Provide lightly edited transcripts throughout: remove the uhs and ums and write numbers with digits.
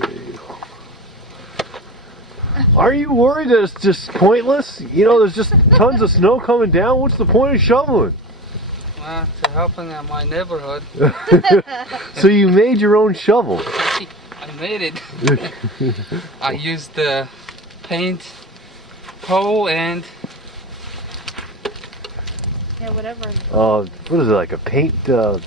see. Are you worried that it's just pointless? You know, there's just tons of snow coming down. What's the point of shoveling? Well, to helping out my neighborhood. So you made your own shovel? I made it. I used the paint pole and... Yeah, whatever. What is it, like a paint, what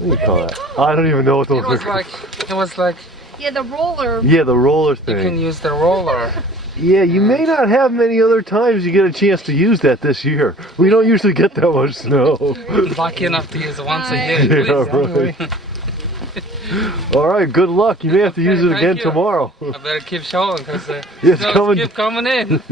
do you call that? I don't even know what those are. It was like... Yeah, the roller. Yeah, the roller thing. You can use the roller. Yeah, you may not have many other times you get a chance to use that this year. We don't usually get that much snow. Lucky enough to use it once a year. Yeah, right. Alright, good luck. You may have to use it again tomorrow. I better keep showing because it's coming. keep coming in.